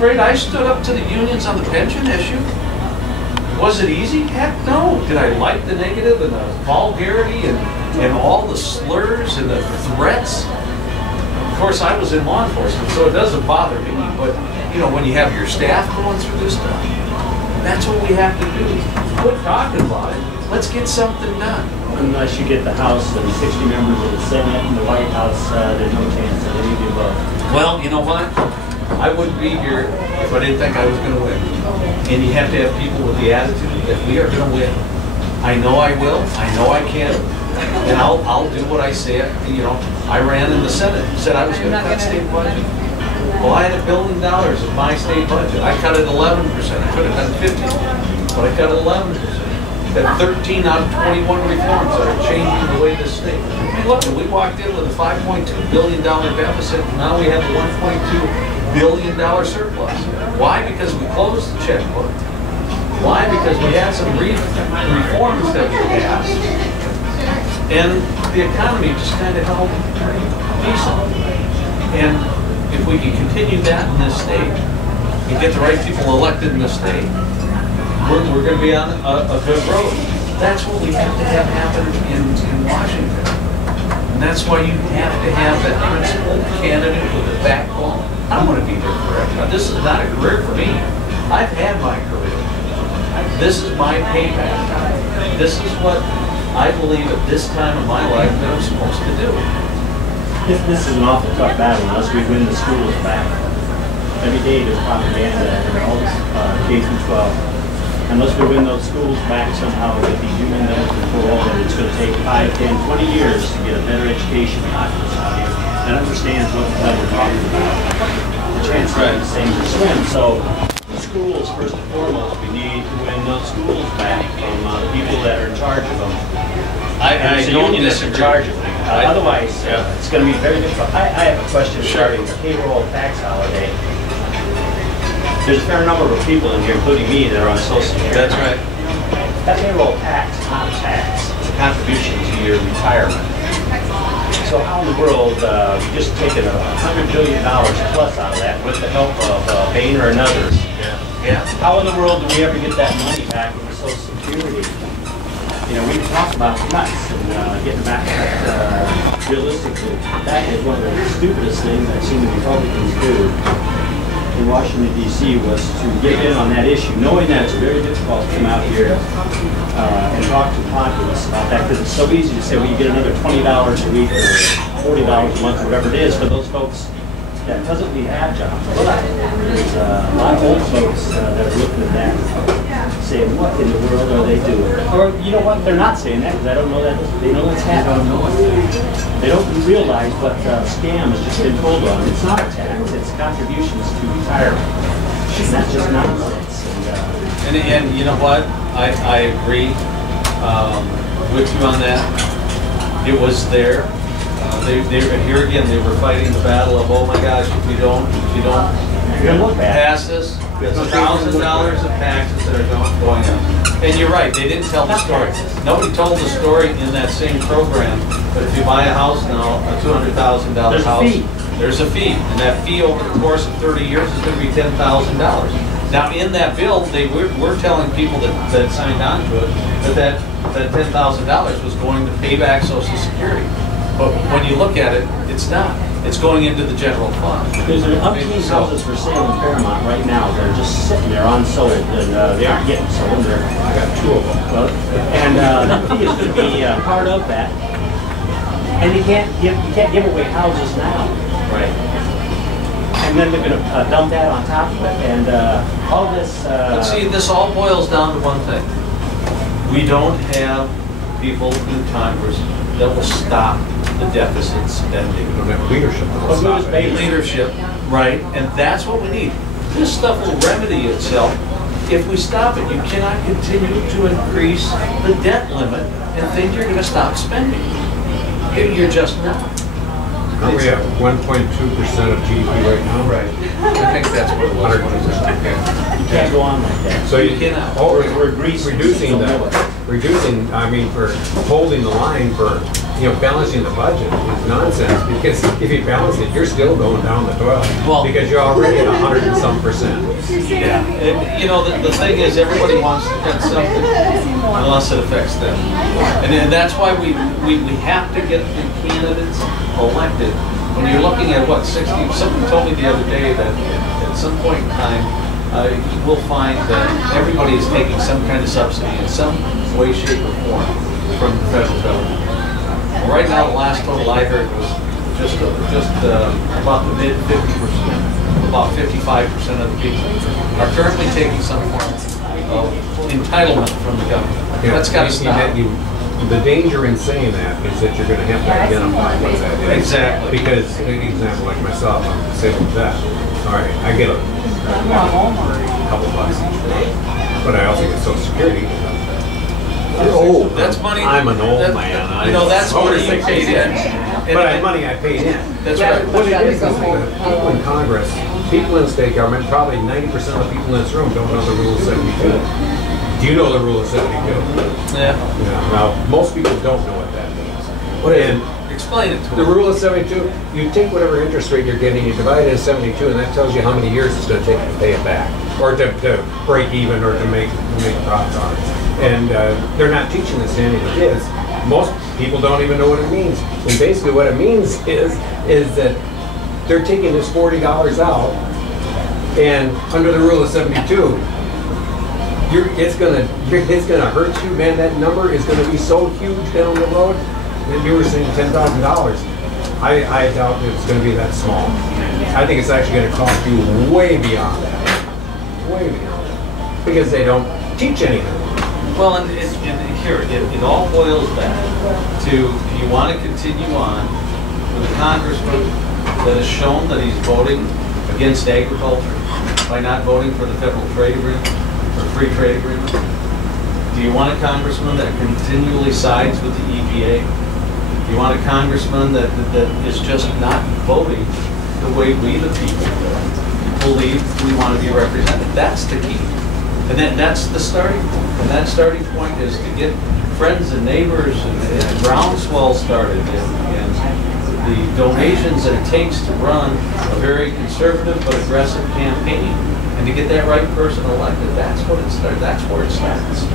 afraid. I stood up to the unions on the pension issue. Was it easy? Heck no. Did I like the negative and the vulgarity and all the slurs and the threats? Of course, I was in law enforcement, so it doesn't bother me. But, you know, when you have your staff going through this stuff, that's what we have to do. Quit talking about it. Let's get something done. Unless you get the House and 60 members of the Senate and the White House, there's no chance of any of the above. Well, you know what? I wouldn't be here if I didn't think I was going to win. And you have to have people with the attitude that we are going to win. I know I will. I know I can. And I'll do what I say. You know, I ran in the Senate, said I was going to cut state budget. Well, I had $1 billion of my state budget. I cut it 11%. I could have done 50, but I cut it 11%. That 13 out of 21 reforms that are changing the way this state. I mean, look, we walked in with a $5.2 billion deficit. Now we have a $1.2 billion surplus. Why? Because we closed the checkbook. Why? Because we had some reforms that we passed, and the economy just kind of held decent. And if we can continue that in this state and get the right people elected in this state, we're going to be on a good road. That's what we have to have happen in Washington. And that's why you have to have that principled candidate with a backbone. I want to be here forever. Now, this is not a career for me. I've had my career. This is my payback. This is what I believe at this time of my life that I'm supposed to do. This is an awful tough battle unless we win the schools back. Every day there's propaganda in all this K through 12. Unless we win those schools back somehow and get these unions under control, then it's going to take 5, 10, 20 years to get a better education out here that understands what the hell we're talking about. The translate the same as swim. So the schools, first and foremost, we need to win those schools back from the people that are in charge of them. I don't disagree. In charge of them. Otherwise, it's going to be very difficult. I have a question regarding the payroll tax holiday. There's a fair number of people in here, including me, that are on Social Security. That's right. That payroll tax is not a tax. It's a contribution to your retirement. So how in the world, we've just taken $100 billion plus out of that with the help of Boehner and others. Yeah. How in the world do we ever get that money back into Social Security? You know, we talk about cuts and getting back realistically. That is one of the stupidest things I've seen the Republicans do in Washington, D.C. was to get in on that issue, knowing that it's very difficult to come out here and talk to populace about that, because it's so easy to say, well, you get another $20 a week or $40 a month, or whatever it is, for those folks that presently have jobs. But there's a lot of old folks that are looking at that, saying, what in the world are they doing? Or, you know what, they're not saying that, because I don't know that, they know it's happening. They don't realize what scam has just been pulled on. It's not a tax, it's contributions to retirement. And that's just nonsense. And you know what? I agree with you on that. It was there. They here again, they were fighting the battle of, oh my gosh, if you don't pass this, there's $1,000 of taxes that are going up. And you're right, they didn't tell the story. Nobody told the story in that same program, but if you buy a house now, a $200,000 house, there's a fee. And that fee over the course of 30 years is going to be $10,000. Now in that bill, they were telling people that signed on to it that $10,000 was going to pay back Social Security. But when you look at it, it's not. It's going into the general fund. There's an umpteen houses for sale in Fairmont right now. They're just sitting there unsold, and they aren't getting sold. I got 2 of them. Well, and that fee is going to be part of that. And you can't give away houses now. Right. And then they're going to dump that on top of it, and all this. But see, this all boils down to one thing. We don't have people in Congress that will stop the deficit spending. Leadership. Leadership, right? And that's what we need. This stuff will remedy itself if we stop it. You cannot continue to increase the debt limit and think you're going to stop spending. You're just not. Aren't we at 1.2% of GDP right now? Right. I think that's what it was. 100%. Okay. You can't go on like that. So you cannot. Oh, we're reducing. I mean, for holding the line for balancing the budget is nonsense, because if you balance it, you're still going down the toilet. Well, because you're already at 100 and some %. And, you know, the thing is, everybody wants to cut something unless it affects them. And that's why we have to get the candidates elected. When you're looking at, what, 60, someone told me the other day that at some point in time, you will find that everybody is taking some kind of subsidy in some way, shape, or form from the federal government. Right now, the last total I heard was just about the mid 50%, about 55% of the people are currently taking some form of entitlement from the government. Yeah, That's got to stop. The danger in saying that is that you're going to have to identify what that is. Exactly. Because, an example like myself, I'm disabled vet. All right, I get a couple bucks each month, but I also get Social Security. Oh, that's money. I'm an old man. You know, that's money you paid in. But it's money I paid in. That's right. What it is that people in Congress, people in state government, probably 90% of the people in this room don't know the Rule of 72. Do you know the Rule of 72? Yeah. Now, most people don't know what that means. What is it? Explain it to The them. Rule of 72, you take whatever interest rate you're getting, you divide it into 72, and that tells you how many years it's going to take to pay it back, or to break even, or to make profits on it. And they're not teaching this to any of the kids. Most people don't even know what it means. And basically what it means is that they're taking this $40 out, and under the Rule of 72, it's gonna hurt you, man. That number is gonna be so huge down the road. And you were saying $10,000. I doubt it's gonna be that small. I think it's actually gonna cost you way beyond that. Way beyond that. Because they don't teach anything. Well, and here, it all boils back to, do you want to continue on with a congressman that has shown that he's voting against agriculture by not voting for the federal trade agreement, or free trade agreement? Do you want a congressman that continually sides with the EPA? Do you want a congressman that is just not voting the way we, the people, believe we want to be represented? That's the key. And that's the starting point. And that starting point is to get friends and neighbors and groundswell started, and the donations that it takes to run a very conservative but aggressive campaign, and to get that right person elected. That's what it starts. That's where it starts.